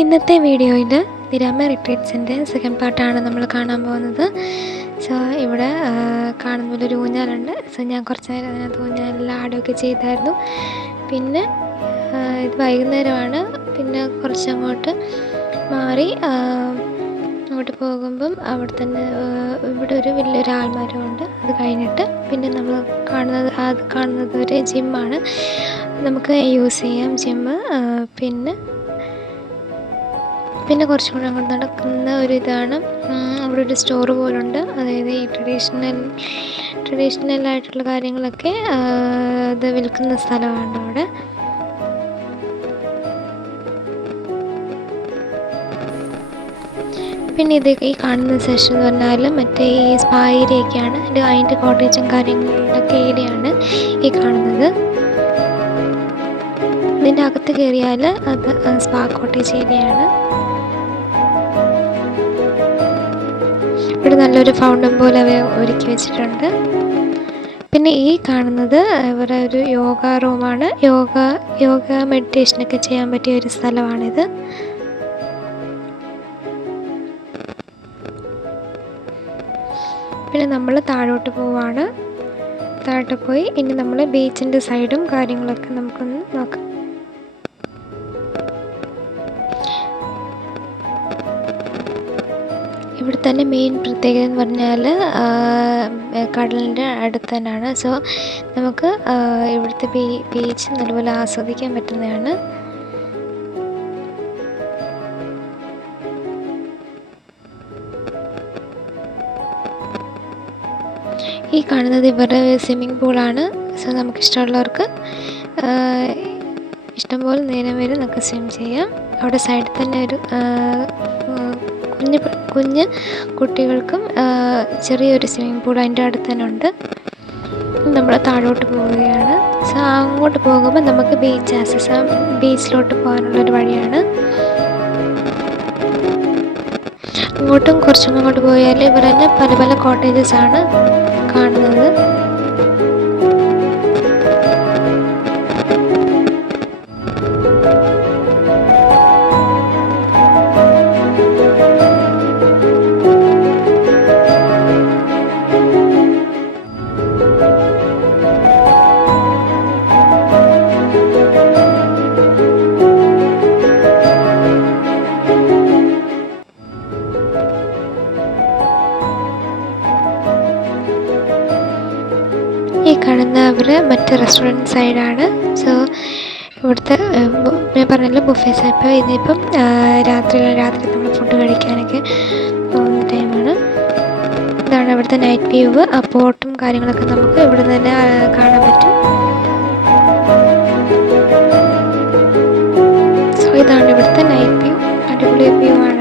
ഇന്നത്തെ വീഡിയോയിൽ നിരാമ റിട്രീറ്റ്സിൻ്റെ സെക്കൻഡ് പാർട്ടാണ് നമ്മൾ കാണാൻ പോകുന്നത്. സോ ഇവിടെ കാണുന്ന പോലെ ഒരു ഊഞ്ഞാലുണ്ട്. സോ ഞാൻ കുറച്ച് നേരം അതിനകത്ത് ഊഞ്ഞാലിൽ ആടുകയൊക്കെ ചെയ്തായിരുന്നു. പിന്നെ ഇത് വൈകുന്നേരമാണ്. പിന്നെ കുറച്ചങ്ങോട്ട് മാറി അങ്ങോട്ട് പോകുമ്പം അവിടെ തന്നെ ഇവിടെ ഒരു വലിയൊരു ആൽമരമുണ്ട്. അത് കഴിഞ്ഞിട്ട് പിന്നെ നമ്മൾ കാണുന്നത് ഒരു ജിമ്മാണ്. നമുക്ക് യൂസ് ചെയ്യാം ജിമ്മ്. പിന്നെ കുറച്ചും കൂടെ അങ്ങോട്ട് നടക്കുന്ന ഒരു ഇതാണ്. അവിടെ ഒരു സ്റ്റോർ പോലുണ്ട്. അതായത് ഈ ട്രഡീഷണൽ ആയിട്ടുള്ള കാര്യങ്ങളൊക്കെ ഇത് വിൽക്കുന്ന സ്ഥലമാണ് അവിടെ. പിന്നെ ഇത് ഈ കാണുന്ന സെഷൻ എന്ന് പറഞ്ഞാൽ മറ്റേ ഈ സ്പാ ഏരിയയൊക്കെയാണ്. അതിൻ്റെ കോട്ടേജും കാര്യങ്ങളിലൊക്കെ ഏരിയയാണ് ഈ കാണുന്നത്. ഇതിൻ്റെ അകത്ത് കയറിയാൽ അത് സ്പാ കോട്ടേജ് ഏരിയയാണ്. ഇവിടെ നല്ലൊരു ഫൗണ്ടൻ പോലെ ഒരുക്കി വെച്ചിട്ടുണ്ട്. പിന്നെ ഈ കാണുന്നത് ഇവരുടെ ഒരു യോഗ റൂമാണ്. യോഗ മെഡിറ്റേഷനൊക്കെ ചെയ്യാൻ പറ്റിയ ഒരു സ്ഥലമാണിത്. പിന്നെ നമ്മൾ താഴോട്ട് പോവാണ്. താഴോട്ട് പോയി ഇനി നമ്മൾ ബീച്ചിൻ്റെ സൈഡും കാര്യങ്ങളൊക്കെ നമുക്കൊന്ന് നോക്കാം. ഇവിടെ തന്നെ മെയിൻ പ്രത്യേകത എന്ന് പറഞ്ഞാൽ കടലിൻ്റെ അടുത്ത് തന്നെയാണ്. സോ നമുക്ക് ഇവിടുത്തെ ബീച്ച് നല്ലപോലെ ആസ്വദിക്കാൻ പറ്റുന്നതാണ്. ഈ കാണുന്നത് ഇവരുടെ സ്വിമ്മിംഗ് പൂളാണ്. സോ നമുക്കിഷ്ടമുള്ളവർക്ക് ഇഷ്ടംപോലെ നേരം വരെ നമുക്ക് സ്വിം ചെയ്യാം. അവിടെ സൈഡിൽ തന്നെ ഒരു കുഞ്ഞ് കുട്ടികൾക്കും ചെറിയൊരു സ്വിമ്മിംഗ് പൂൾ അതിൻ്റെ അടുത്ത് തന്നെ ഉണ്ട്. നമ്മൾ താഴോട്ട് പോവുകയാണ്. സോ അങ്ങോട്ട് പോകുമ്പോൾ നമുക്ക് ബീച്ചിലോട്ട് പോകാനുള്ളൊരു വഴിയാണ്. അങ്ങോട്ടും കുറച്ചും അങ്ങോട്ട് പോയാൽ ഇവർ തന്നെ പല പല കോട്ടേജസ് ആണ് കാണുന്നത്. ഈ കാണുന്ന അവർ മറ്റേ റെസ്റ്റോറൻറ്റ് സൈഡാണ്. സോ ഇവിടുത്തെ ഞാൻ പറഞ്ഞല്ലോ ബുഫേ സൈഡ്. ഇതിപ്പം രാത്രി നമ്മൾ ഫുഡ് കഴിക്കാനൊക്കെ പോകുന്ന ടൈമാണ്. ഇതാണ് ഇവിടുത്തെ നൈറ്റ് വ്യൂ. ആ പോട്ടും കാര്യങ്ങളൊക്കെ നമുക്ക് ഇവിടെ തന്നെ കാണാൻ പറ്റും. സോ ഇതാണ് ഇവിടുത്തെ നൈറ്റ് വ്യൂ. അടിപൊളി വ്യൂ ആണ്.